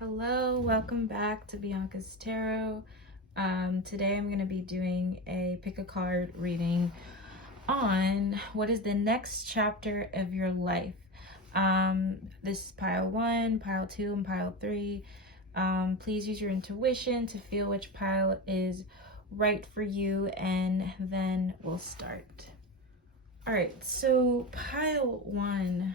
Hello, welcome back to Bianca's Tarot. Today I'm going to be doing a pick a card reading on what is the next chapter of your life. This is pile 1, pile 2, and pile 3. Please use your intuition to feel which pile is right for you, and then we'll start. Alright, so pile 1.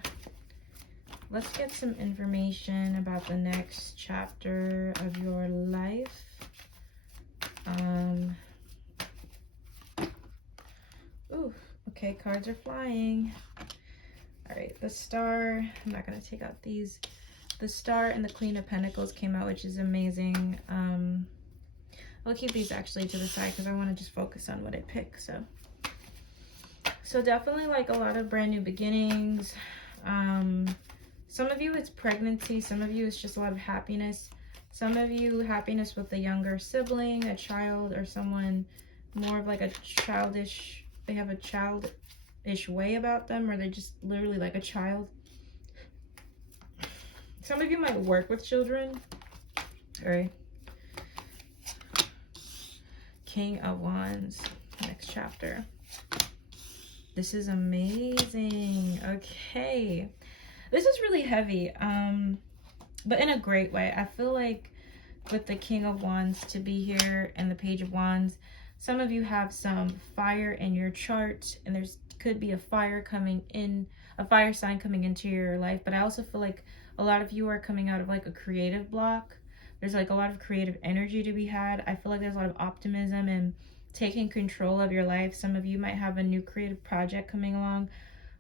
Let's get some information about the next chapter of your life. Ooh, okay, cards are flying. All right, the Star. I'm not going to take out these. The Star and the Queen of Pentacles came out, which is amazing. I'll keep these actually to the side because I want to just focus on what I pick. So definitely like a lot of brand new beginnings. Some of you it's pregnancy, some of you it's just a lot of happiness. Some of you happiness with a younger sibling, a child, or someone more of like a childish, they have a childish way about them, or they're just literally like a child. Some of you might work with children. All right. King of Wands, next chapter. This is amazing. Okay. This is really heavy, but in a great way. I feel like with the King of Wands to be here and the Page of Wands, some of you have some fire in your chart, and there's could be a fire coming in, a fire sign coming into your life. But I also feel like a lot of you are coming out of like a creative block. There's like a lot of creative energy to be had. I feel like there's a lot of optimism and taking control of your life. Some of you might have a new creative project coming along,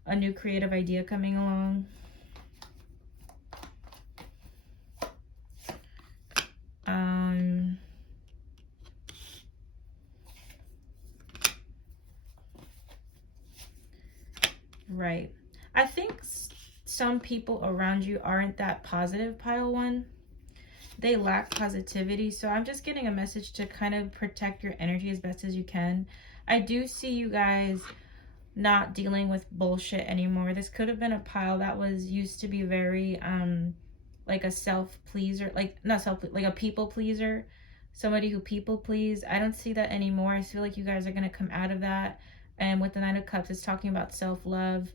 a new creative idea coming along. Right. I think some people around you aren't that positive, pile 1. They lack positivity. So I'm just getting a message to kind of protect your energy as best as you can. I do see you guys not dealing with bullshit anymore. This could have been a pile that was used to be very like a self-pleaser, like a people pleaser, somebody who people please. I don't see that anymore. I feel like you guys are going to come out of that. And with the Nine of Cups, it's talking about self-love.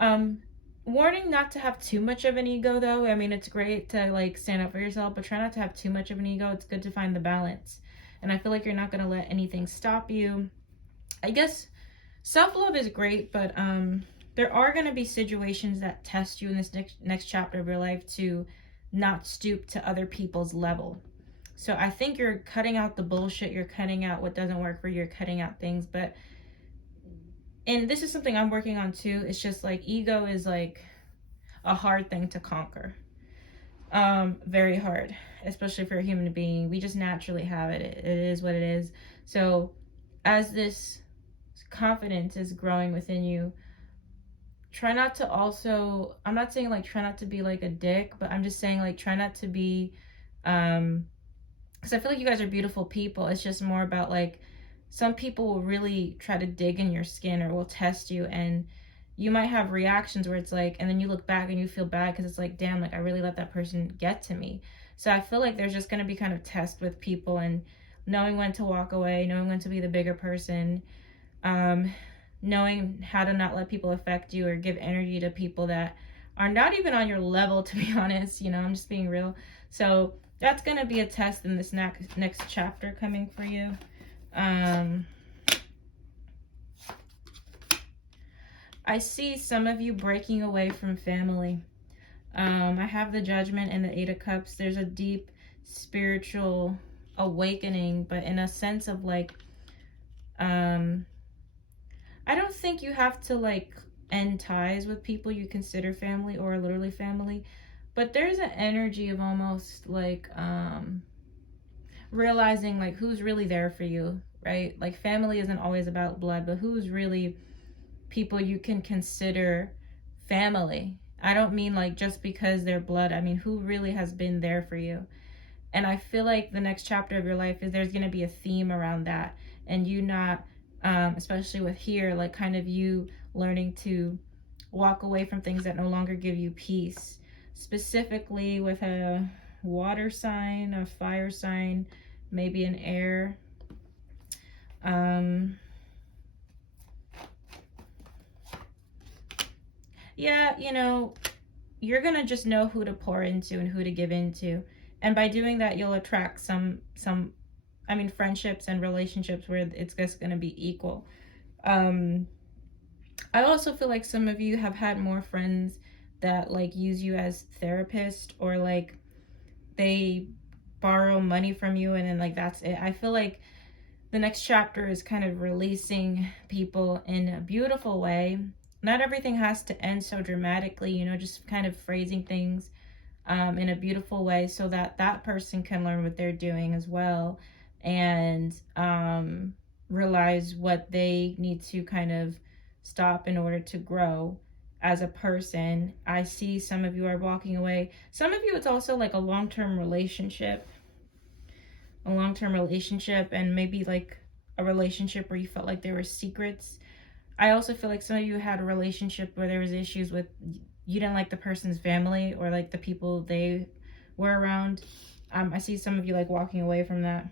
Warning not to have too much of an ego, though. I mean, it's great to like stand up for yourself, but try not to have too much of an ego. It's good to find the balance. And I feel like you're not going to let anything stop you. I guess self-love is great, but there are going to be situations that test you in this next chapter of your life to not stoop to other people's level. So I think you're cutting out the bullshit. You're cutting out what doesn't work for you. You're cutting out things, but and this is something I'm working on too. It's just like ego is like a hard thing to conquer. Very hard, especially for a human being. We just naturally have it. It is what it is. So as this confidence is growing within you, try not to also, I'm not saying like try not to be like a dick, but I'm just saying like try not to be, because I feel like you guys are beautiful people. It's just more about like, some people will really try to dig in your skin or will test you, and you might have reactions where it's like, and then you look back and you feel bad because it's like, damn, like I really let that person get to me. So I feel like there's just going to be kind of test with people, and knowing when to walk away, knowing when to be the bigger person, knowing how to not let people affect you or give energy to people that are not even on your level, to be honest. You know, I'm just being real. So that's going to be a test in this next chapter coming for you. I see some of you breaking away from family. I have the Judgment and the Eight of Cups. There's a deep spiritual awakening, but in a sense of like, I don't think you have to like end ties with people you consider family or literally family, but there's an energy of almost like, realizing like who's really there for you, right? Like family isn't always about blood, but who's really people you can consider family. I don't mean like just because they're blood. I mean who really has been there for you. And I feel like the next chapter of your life is there's going to be a theme around that, and you not especially with here, like kind of you learning to walk away from things that no longer give you peace. Specifically with a water sign, a fire sign, maybe an air. Yeah, you know, you're gonna just know who to pour into and who to give into. And by doing that, you'll attract I mean, friendships and relationships where it's just gonna be equal. I also feel like some of you have had more friends that like use you as therapist, or like they borrow money from you and then like that's it. I feel like the next chapter is kind of releasing people in a beautiful way. Not everything has to end so dramatically, you know, just kind of phrasing things in a beautiful way so that that person can learn what they're doing as well, and realize what they need to kind of stop in order to grow as a person. I see some of you are walking away. Some of you, it's also like a long-term relationship. A long-term relationship, and maybe like a relationship where you felt like there were secrets. I also feel like some of you had a relationship where there was issues with, you didn't like the person's family or like the people they were around. I see some of you like walking away from that.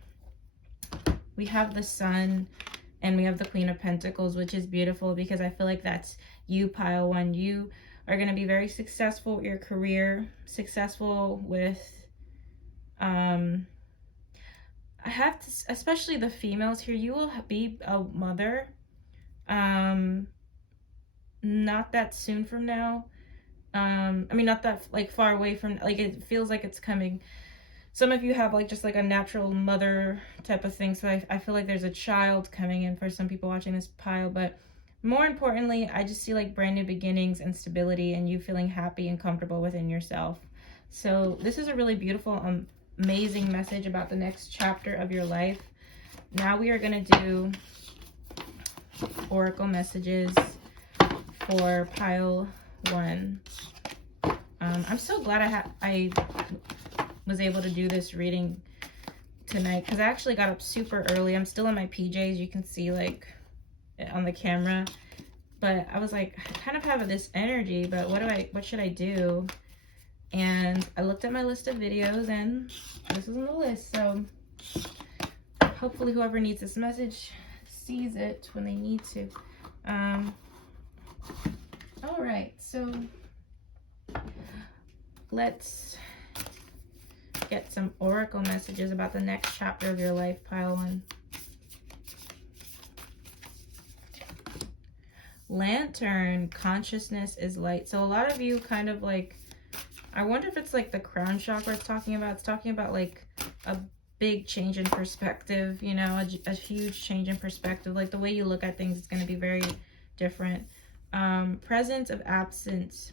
We have the Sun and we have the Queen of Pentacles, which is beautiful because I feel like that's you, pile one. You are going to be very successful with your career, successful with I have to, especially the females here, you will be a mother not that soon from now. I mean, not that like far away from, like it feels like it's coming. Some of you have like just like a natural mother type of thing, so I feel like there's a child coming in for some people watching this pile. But more importantly, I just see like brand new beginnings and stability, and you feeling happy and comfortable within yourself. So this is a really beautiful, amazing message about the next chapter of your life. Now we are going to do oracle messages for pile one. I'm so glad I was able to do this reading tonight because I actually got up super early. I'm still in my PJs, you can see like on the camera, but I was like, I kind of have this energy, but what should I do? And I looked at my list of videos and this is on the list. So hopefully whoever needs this message sees it when they need to. All right, so let's get some oracle messages about the next chapter of your life, pile one. Lantern, consciousness is light. So a lot of you kind of like, I wonder if it's like the crown chakra it's talking about. It's talking about like a big change in perspective, you know, a huge change in perspective. Like the way you look at things is going to be very different. Presence of absence.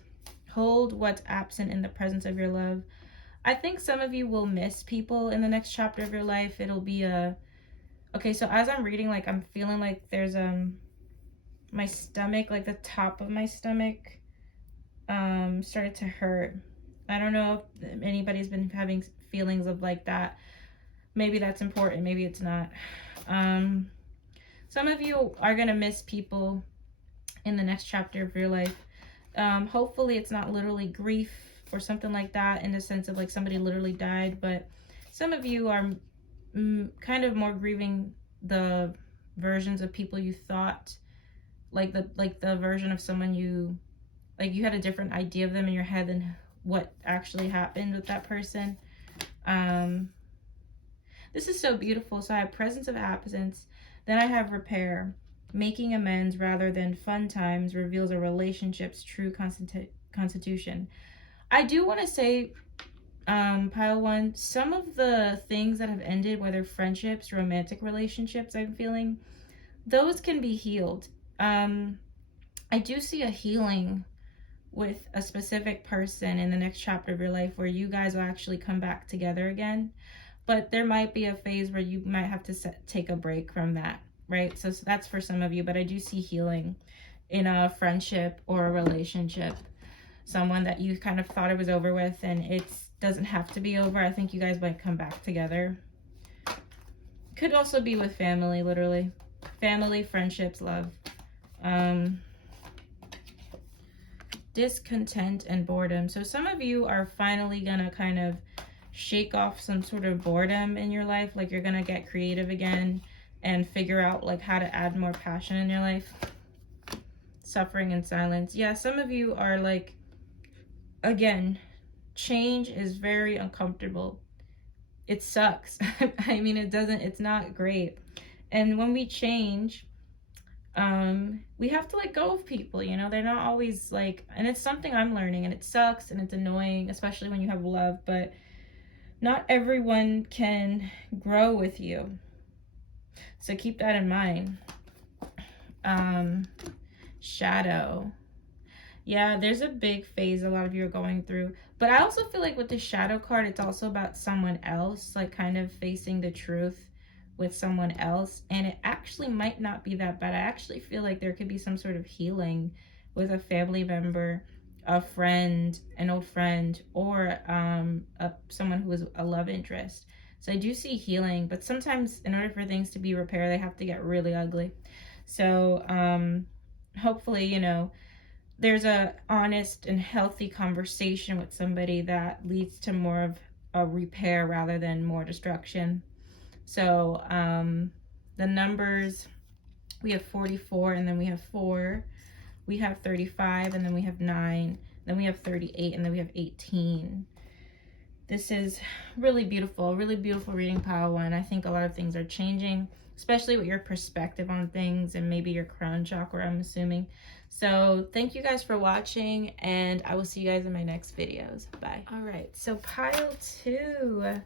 Hold what's absent in the presence of your love. I think some of you will miss people in the next chapter of your life. It'll be okay, so as I'm reading, like I'm feeling like there's my stomach, like the top of my stomach started to hurt. I don't know if anybody's been having feelings of like that. Maybe that's important, maybe it's not. Some of you are gonna miss people in the next chapter of your life. Hopefully it's not literally grief or something like that in the sense of like somebody literally died, but some of you are kind of more grieving the versions of people you thought, like the version of someone you had a different idea of them in your head than what actually happened with that person. This is so beautiful. So I have presence of absence, then I have repair. Making amends rather than fun times reveals a relationship's true constitution. I do want to say, pile one, some of the things that have ended, whether friendships, romantic relationships, I'm feeling, those can be healed. I do see a healing with a specific person in the next chapter of your life where you guys will actually come back together again. But there might be a phase where you might have to take a break from that, right? So that's for some of you, but I do see healing in a friendship or a relationship. Someone that you kind of thought it was over with, and it doesn't have to be over. I think you guys might come back together. Could also be with family, literally. Family, friendships, love. Discontent and boredom. So some of you are finally gonna kind of shake off some sort of boredom in your life. Like you're gonna get creative again and figure out like how to add more passion in your life. Suffering in silence. Yeah, some of you are like, again, change is very uncomfortable. It sucks. I mean, it's not great. And when we change, we have to let go of people, you know, they're not always like, and it's something I'm learning, and it sucks and it's annoying, especially when you have love, but not everyone can grow with you. So keep that in mind. Shadow. Yeah, there's a big phase a lot of you are going through. But I also feel like with the shadow card, it's also about someone else, like kind of facing the truth with someone else. And it actually might not be that bad. I actually feel like there could be some sort of healing with a family member, a friend, an old friend, or someone who is a love interest. So I do see healing, but sometimes in order for things to be repaired, they have to get really ugly. So hopefully, you know, there's a honest and healthy conversation with somebody that leads to more of a repair rather than more destruction. So the numbers, we have 44, and then we have 4, we have 35, and then we have 9, then we have 38, and then we have 18. This is really beautiful reading, pile 1. I think a lot of things are changing, especially with your perspective on things and maybe your crown chakra, I'm assuming. So thank you guys for watching, and I will see you guys in my next videos. Bye. All right, so pile 2,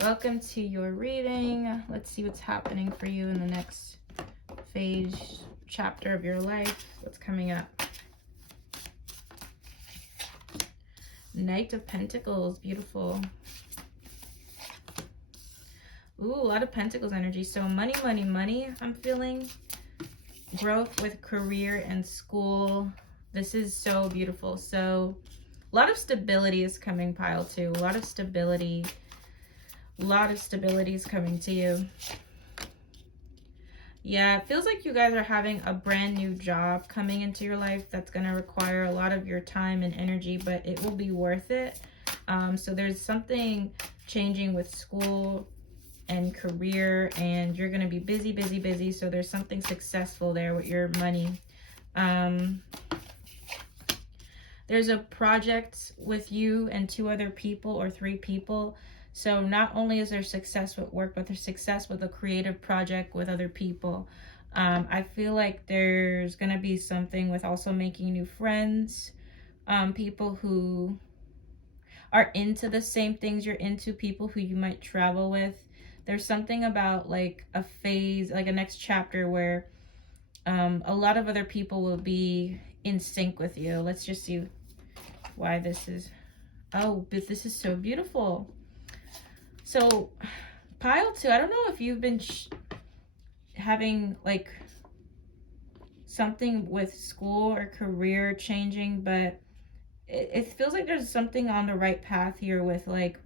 welcome to your reading. Let's see what's happening for you in the next phase, chapter of your life. What's coming up? Knight of Pentacles, beautiful. Ooh, a lot of Pentacles energy. So money, money, money, I'm feeling. Growth with career and school. This is so beautiful. So a lot of stability is coming, pile 2. A lot of stability. A lot of stability is coming to you. Yeah, it feels like you guys are having a brand new job coming into your life that's going to require a lot of your time and energy, but it will be worth it. So there's something changing with school and career, and you're going to be busy, busy, busy. So there's something successful there with your money. There's a project with you and 2 other people or 3 people. So not only is there success with work, but there's success with a creative project with other people. I feel like there's going to be something with also making new friends, people who are into the same things you're into, people who you might travel with. There's something about like a phase, like a next chapter where a lot of other people will be in sync with you. Let's just see why this is. Oh, but this is so beautiful. So pile 2, I don't know if you've been having like something with school or career changing, but it feels like there's something on the right path here with like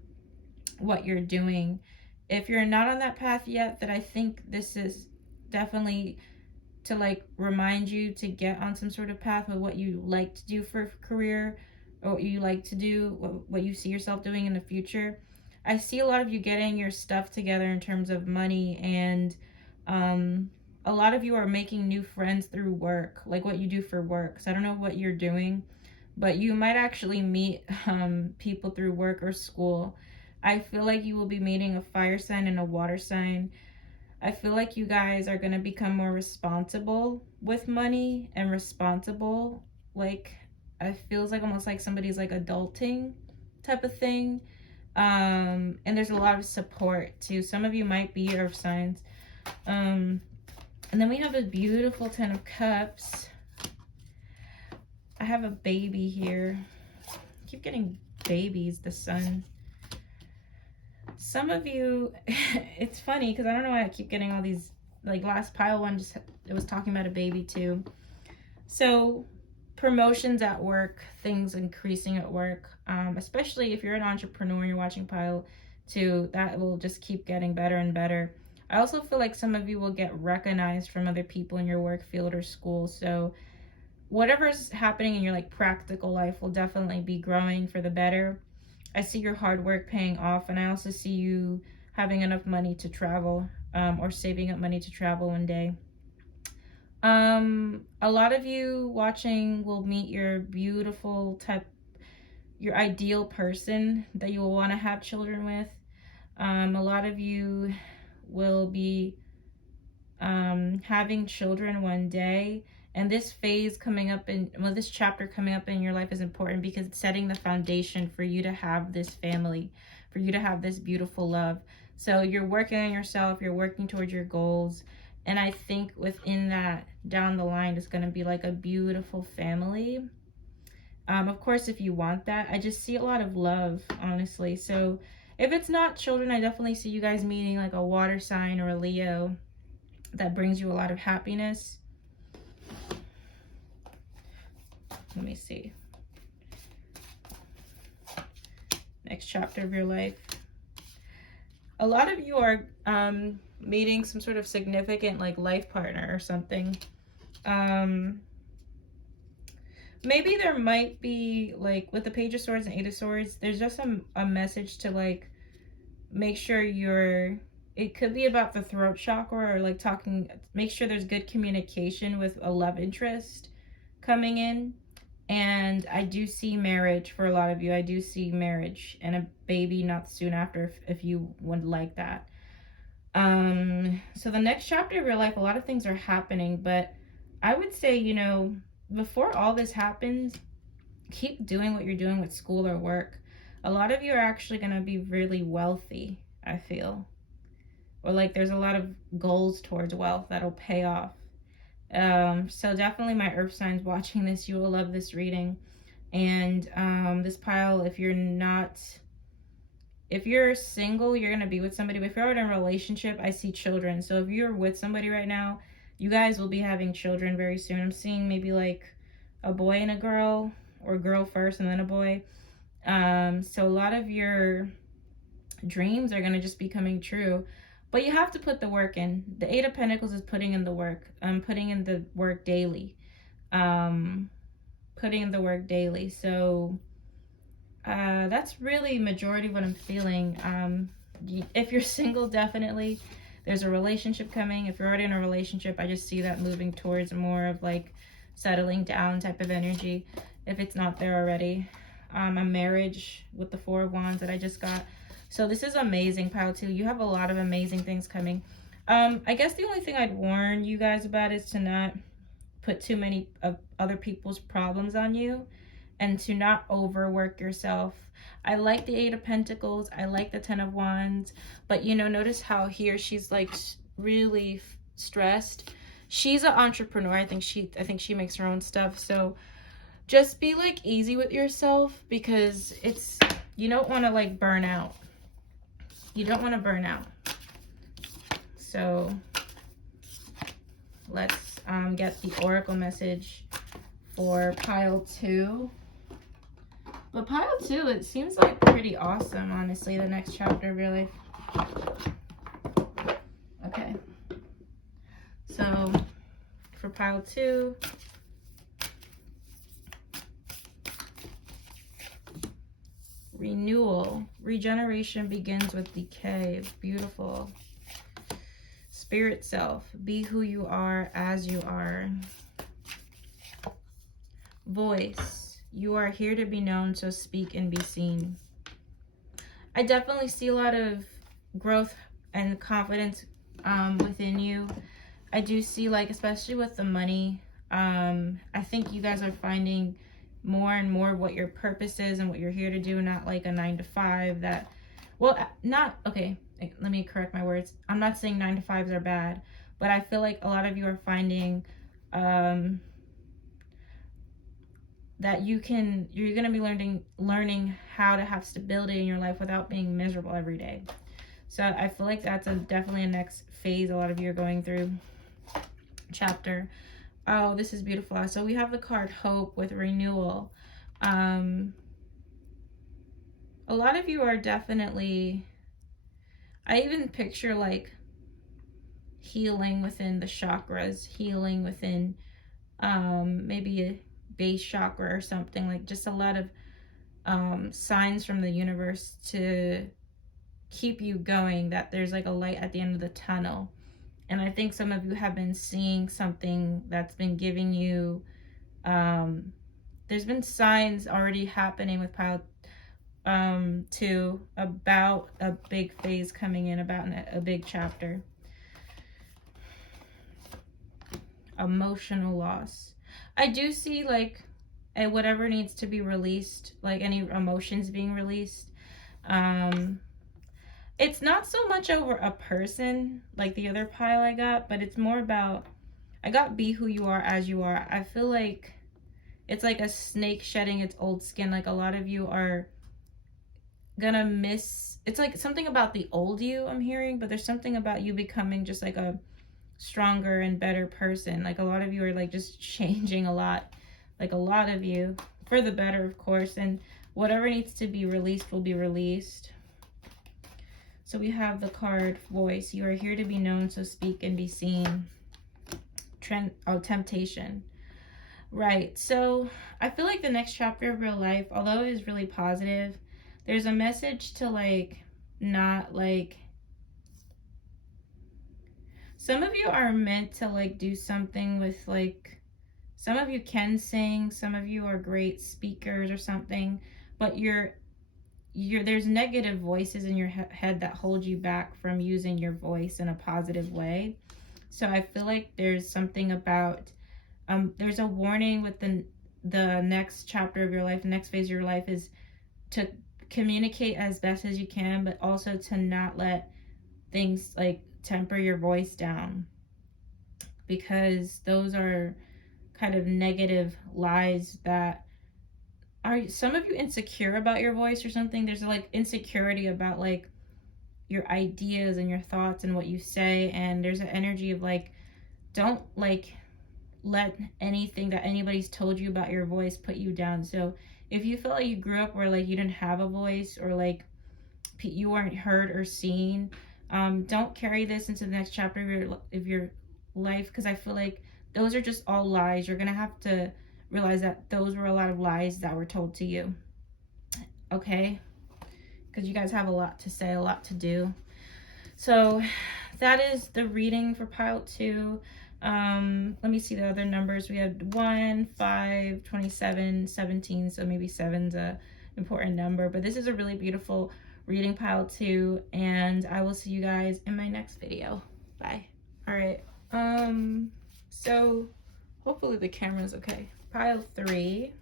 what you're doing. If you're not on that path yet, that I think this is definitely to like remind you to get on some sort of path with what you like to do for career, or what you like to do, what you see yourself doing in the future. I see a lot of you getting your stuff together in terms of money, and a lot of you are making new friends through work, like what you do for work. So I don't know what you're doing, but you might actually meet people through work or school. I feel like you will be meeting a fire sign and a water sign. I feel like you guys are going to become more responsible with money and responsible. Like, it feels like almost like somebody's like adulting type of thing. And there's a lot of support too. Some of you might be earth signs. And then we have a beautiful 10 of Cups. I have a baby here. I keep getting babies, the sun. Some of you, it's funny because I don't know why I keep getting all these, like last pile 1 just, it was talking about a baby too. So promotions at work, things increasing at work, especially if you're an entrepreneur and you're watching pile 2, that will just keep getting better and better. I also feel like some of you will get recognized from other people in your work field or school. So whatever's happening in your like practical life will definitely be growing for the better. I see your hard work paying off, and I also see you having enough money to travel, or saving up money to travel one day. A lot of you watching will meet your beautiful type, your ideal person that you will want to have children with. A lot of you will be having children one day. And this phase coming up in, well, this chapter coming up in your life is important because it's setting the foundation for you to have this family, for you to have this beautiful love. So you're working on yourself, you're working towards your goals. And I think within that, down the line, it's going to be like a beautiful family. Of course, if you want that, I just see a lot of love, honestly. So if it's not children, I definitely see you guys meeting like a water sign or a Leo that brings you a lot of happiness. Let me see. Next chapter of your life. A lot of you are meeting some sort of significant like life partner or something. Maybe there might be like with the Page of Swords and Eight of Swords, there's just a message to like make sure you're, it could be about the throat chakra or like talking, make sure there's good communication with a love interest coming in. And I do see marriage for a lot of you. I do see marriage and a baby not soon after if you would like that. So the next chapter of your life, a lot of things are happening, but I would say, you know, before all this happens, keep doing what you're doing with school or work. A lot of you are actually going to be really wealthy, I feel. Or like there's a lot of goals towards wealth that'll pay off. So definitely my earth signs watching this, you will love this reading. And this pile, if you're single, you're going to be with somebody. But if you're in a relationship, I see children. So if you're with somebody right now, you guys will be having children very soon. I'm seeing maybe like a boy and a girl, or girl first and then a boy. So a lot of your dreams are going to just be coming true. But you have to put the work in. The Eight of Pentacles is putting in the work. Putting in the work daily. Putting in the work daily. So that's really majority of what I'm feeling. If you're single, definitely there's a relationship coming. If you're already in a relationship, I just see that moving towards more of like settling down type of energy. If it's not there already. A marriage with the Four of Wands that I just got. So this is amazing, pile 2. You have a lot of amazing things coming. I guess the only thing I'd warn you guys about is to not put too many of other people's problems on you and to not overwork yourself. I like the Eight of Pentacles. I like the Ten of Wands. But, you know, notice how here she's like really stressed. She's an entrepreneur. I think she makes her own stuff. So just be like easy with yourself because you don't want to like burn out. You don't want to burn out. So let's get the oracle message for pile 2. But pile 2, it seems like pretty awesome, honestly, the next chapter of your life. Okay. So for pile 2, renewal. Regeneration begins with decay. Beautiful. Spirit self. Be who you are as you are. Voice. You are here to be known, so speak and be seen. I definitely see a lot of growth and confidence within you. I do see, like, especially with the money, I think you guys are finding more and more what your purpose is and what you're here to do, not like a 9-to-5 that, well, not, okay, let me correct my words. I'm not saying 9-to-5s are bad, but I feel like a lot of you are finding that you're going to be learning how to have stability in your life without being miserable every day. So I feel like that's definitely a next phase a lot of you are going through. Chapter. Oh, this is beautiful. So we have the card Hope with renewal. A lot of you are definitely, I even picture like healing within the chakras, healing within maybe a base chakra or something, like just a lot of signs from the universe to keep you going, that there's like a light at the end of the tunnel. And I think some of you have been seeing something that's been giving you, there's been signs already happening with pile 2 about a big phase coming in, about a big chapter. Emotional loss. I do see like whatever needs to be released, like any emotions being released. It's not so much over a person like the other pile I got, but it's more about, I got be who you are as you are. I feel like it's like a snake shedding its old skin. Like a lot of you are gonna miss, it's like something about the old you I'm hearing, but there's something about you becoming just like a stronger and better person. Like a lot of you are like just changing a lot, like a lot of you for the better, of course, and whatever needs to be released will be released. So we have the card voice. You are here to be known, so speak and be seen. Temptation. Right. So I feel like the next chapter of your life, although it is really positive, there's a message to like not like, some of you are meant to like do something with like, some of you can sing, some of you are great speakers or something, but there's negative voices in your head that hold you back from using your voice in a positive way. So I feel like there's something about, there's a warning with the next chapter of your life, the next phase of your life is to communicate as best as you can, but also to not let things like temper your voice down, because those are kind of negative lies that, are some of you insecure about your voice or something? There's like insecurity about like your ideas and your thoughts and what you say, and there's an energy of like, don't like let anything that anybody's told you about your voice put you down. So if you feel like you grew up where like you didn't have a voice, or like you weren't heard or seen, don't carry this into the next chapter of your life, because I feel like those are just all lies. You're gonna have to realize that those were a lot of lies that were told to you, okay? Because you guys have a lot to say, a lot to do. So that is the reading for pile 2. Let me see the other numbers. We had 1, 5, 27, 17, so maybe 7's a important number, but this is a really beautiful reading, pile 2, and I will see you guys in my next video. Bye. All right, so hopefully the camera's okay. Pile 3,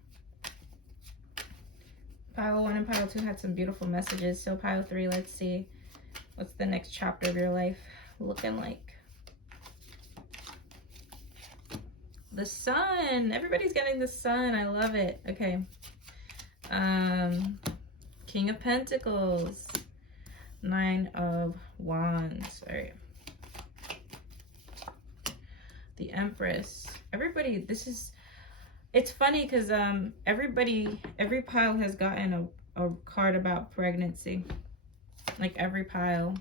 pile 1 and pile 2 had some beautiful messages. So pile 3, let's see what's the next chapter of your life looking like. The sun. Everybody's getting the sun. I love it. Okay. King of Pentacles, 9 of Wands. All right. The Empress. Everybody, this is, it's funny because every pile has gotten a card about pregnancy. Like every pile.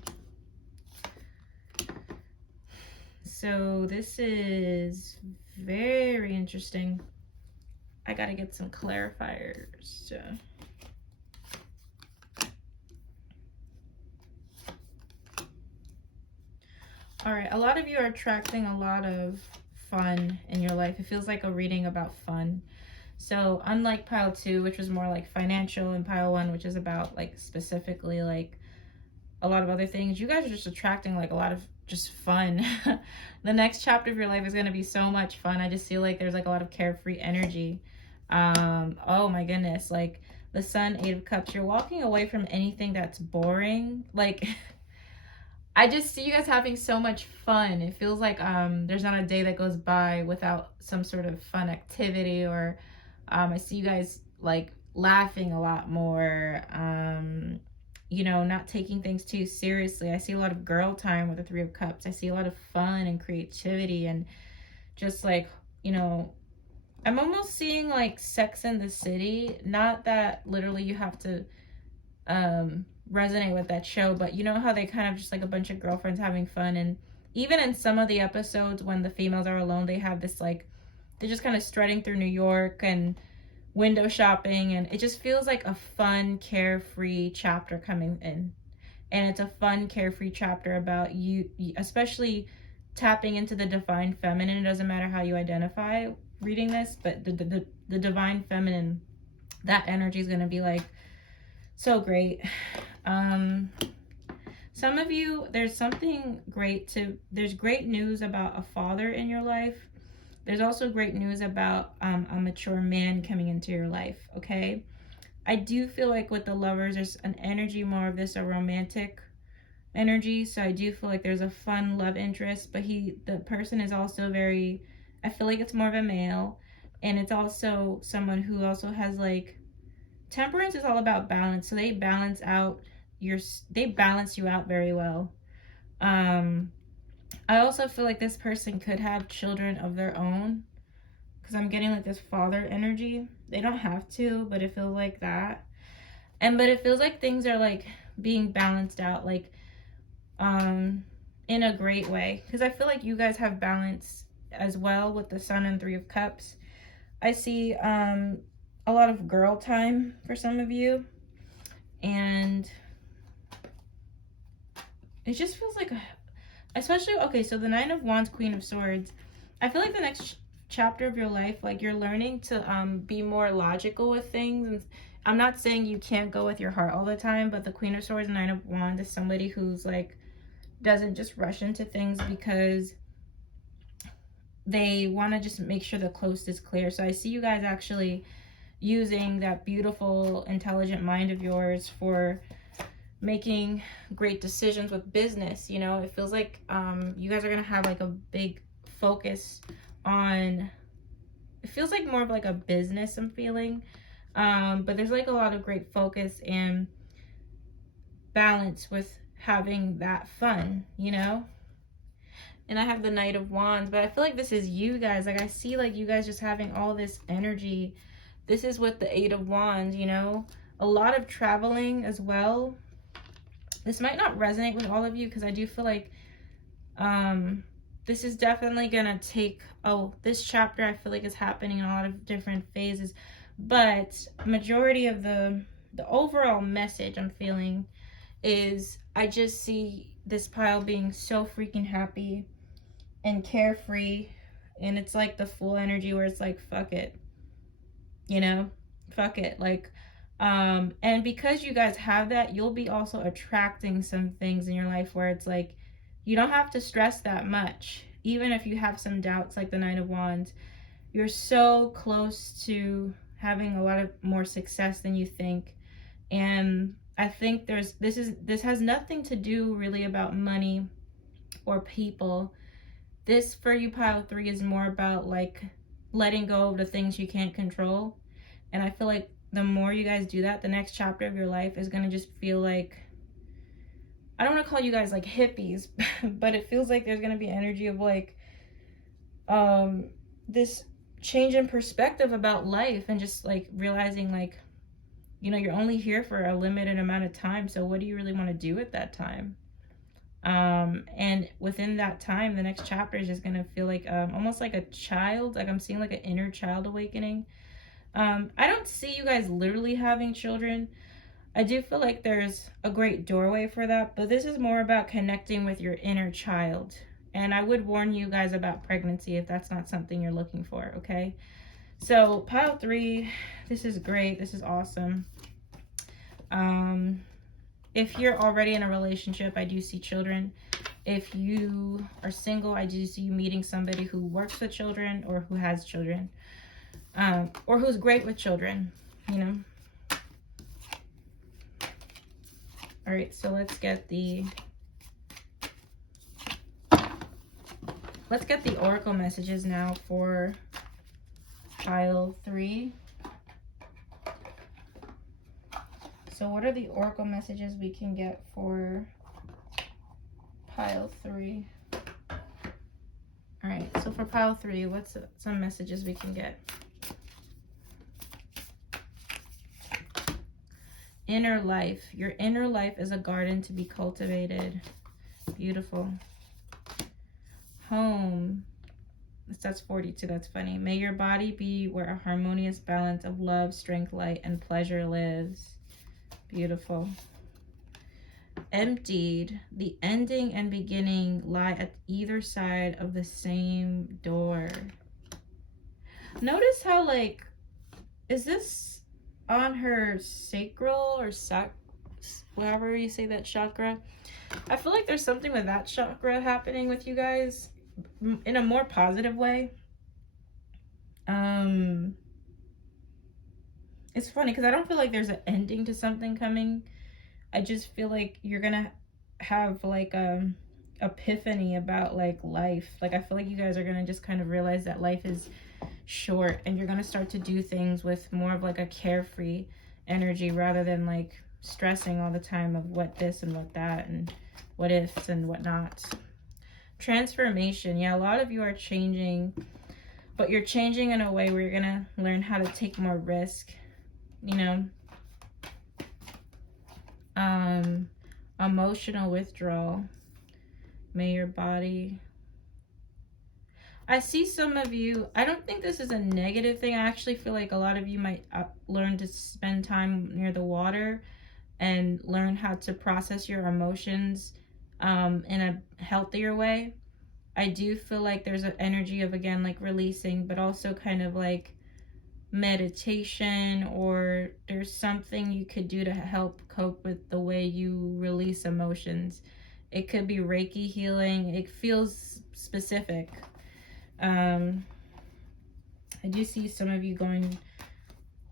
So this is very interesting. I gotta get some clarifiers. All right, a lot of you are attracting a lot of fun in your life. It feels like a reading about fun. So unlike pile 2, which was more like financial, and pile 1, which is about like specifically like a lot of other things, you guys are just attracting like a lot of just fun. The next chapter of your life is going to be so much fun. I just feel like there's like a lot of carefree energy. Oh my goodness, like the Sun, 8 of Cups, you're walking away from anything that's boring. Like I just see you guys having so much fun. It feels like there's not a day that goes by without some sort of fun activity, or I see you guys like laughing a lot more, you know, not taking things too seriously. I see a lot of girl time with the 3 of Cups. I see a lot of fun and creativity, and just like, you know, I'm almost seeing like Sex and the City. Not that literally you have to resonate with that show, but you know how they kind of just like a bunch of girlfriends having fun, and even in some of the episodes when the females are alone, they have this like, they're just kind of strutting through New York and window shopping, and it just feels like a fun, carefree chapter coming in. And it's a fun, carefree chapter about you, especially tapping into the divine feminine. It doesn't matter how you identify reading this, but the divine feminine, that energy is going to be like so great. Some of you, there's great news about a father in your life. There's also great news about a mature man coming into your life, okay? I do feel like with the lovers, there's an energy more of this, a romantic energy. So I do feel like there's a fun love interest, but the person is also very, I feel like it's more of a male, and it's also someone who also has like, temperance is all about balance. So they balance you out very well. I also feel like this person could have children of their own, because I'm getting like this father energy. They don't have to, but it feels like that. But it feels like things are like being balanced out, like in a great way, because I feel like you guys have balance as well with the Sun and Three of Cups. I see a lot of girl time for some of you, and it just feels like especially, okay, so the Nine of Wands, Queen of Swords, I feel like the next chapter of your life, like you're learning to be more logical with things. And I'm not saying you can't go with your heart all the time, but the Queen of Swords, Nine of Wands is somebody who's like doesn't just rush into things because they want to just make sure the coast is clear. So I see you guys actually using that beautiful, intelligent mind of yours for making great decisions with business. You know, it feels like you guys are gonna have like a big focus on, it feels like more of like a business, I'm feeling, but there's like a lot of great focus and balance with having that fun, you know. And I have the Knight of Wands, but I feel like this is you guys. Like I see like you guys just having all this energy. This is with the Eight of Wands, you know, a lot of traveling as well. This might not resonate with all of you because I do feel like this is definitely gonna take, this chapter I feel like is happening in a lot of different phases, but majority of the overall message I'm feeling is I just see this pile being so freaking happy and carefree, and it's like the Fool energy where it's like fuck it, you know, fuck it, like and because you guys have that, you'll be also attracting some things in your life where it's like you don't have to stress that much. Even if you have some doubts, like the Nine of Wands, you're so close to having a lot of more success than you think. And I think this has nothing to do really about money or people. This for you, pile 3, is more about like letting go of the things you can't control. And I feel like the more you guys do that, the next chapter of your life is going to just feel like, I don't want to call you guys like hippies, but it feels like there's going to be energy of like this change in perspective about life, and just like realizing like, you know, you're only here for a limited amount of time, so what do you really want to do at that time? And within that time, the next chapter is just going to feel like almost like a child, like I'm seeing like an inner child awakening. I don't see you guys literally having children. I do feel like there's a great doorway for that, but this is more about connecting with your inner child. And I would warn you guys about pregnancy if that's not something you're looking for, okay? So pile 3, this is great. This is awesome. If you're already in a relationship, I do see children. If you are single, I do see you meeting somebody who works with children or who has children. Or who's great with children, you know. All right, so let's get the oracle messages now for pile 3. So what are the oracle messages we can get for pile 3? All right, so for pile 3, what's some messages we can get? Inner life. Your inner life is a garden to be cultivated. Beautiful. Home. That's 42. That's funny. May your body be where a harmonious balance of love, strength, light, and pleasure lives. Beautiful. Emptied. The ending and beginning lie at either side of the same door. Notice how, like, is this on her sacral or whatever you say that chakra? I feel like there's something with that chakra happening with you guys in a more positive way. It's funny because I don't feel like there's an ending to something coming. I just feel like you're gonna have like epiphany about like life. Like I feel like you guys are gonna just kind of realize that life is short, and you're gonna start to do things with more of like a carefree energy rather than like stressing all the time of what this and what that and what ifs and whatnot. Transformation. Yeah, a lot of you are changing, but you're changing in a way where you're gonna learn how to take more risk, you know. Emotional withdrawal. May your body. I see some of you, I don't think this is a negative thing. I actually feel like a lot of you might learn to spend time near the water and learn how to process your emotions in a healthier way. I do feel like there's an energy of, again, like releasing, but also kind of like meditation, or there's something you could do to help cope with the way you release emotions. It could be Reiki healing. It feels specific. I do see some of you going,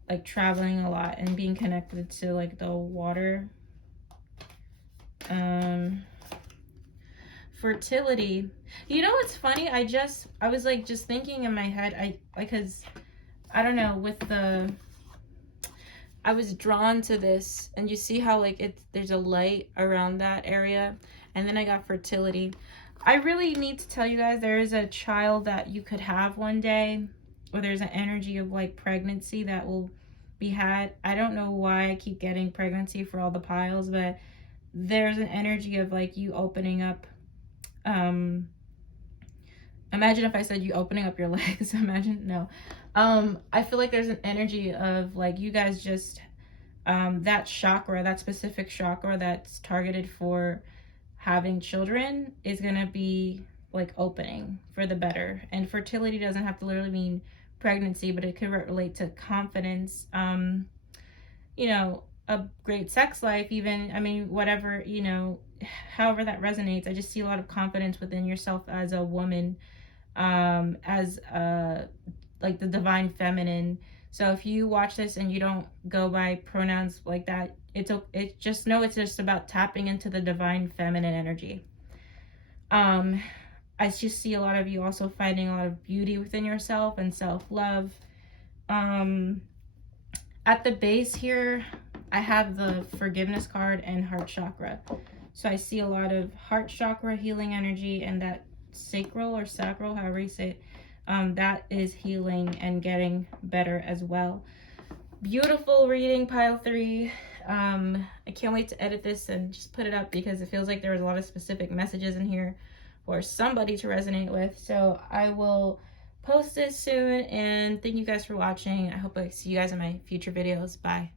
like traveling a lot and being connected to like the water. Fertility. You know what's funny? I was like just thinking in my head, because I don't know, I was drawn to this, and you see how like there's a light around that area, and then I got fertility. I really need to tell you guys, there is a child that you could have one day, or there's an energy of like pregnancy that will be had. I don't know why I keep getting pregnancy for all the piles, but there's an energy of like you opening up. Imagine if I said you opening up your legs. Imagine, no. I feel like there's an energy of like you guys just that chakra, that specific chakra that's targeted for having children is gonna be like opening for the better. And fertility doesn't have to literally mean pregnancy, but it could relate to confidence, you know, a great sex life, even, I mean, whatever, you know, however that resonates. I just see a lot of confidence within yourself as a woman, as like the divine feminine. So if you watch this and you don't go by pronouns like that, it's just know it's just about tapping into the divine feminine energy. I just see a lot of you also finding a lot of beauty within yourself and self-love. At the base here, I have the forgiveness card and heart chakra. So I see a lot of heart chakra healing energy, and that sacral or sacral, however you say it, that is healing and getting better as well. Beautiful reading, pile 3. I can't wait to edit this and just put it up, because it feels like there was a lot of specific messages in here for somebody to resonate with. So I will post this soon, and thank you guys for watching. I hope I see you guys in my future videos. Bye.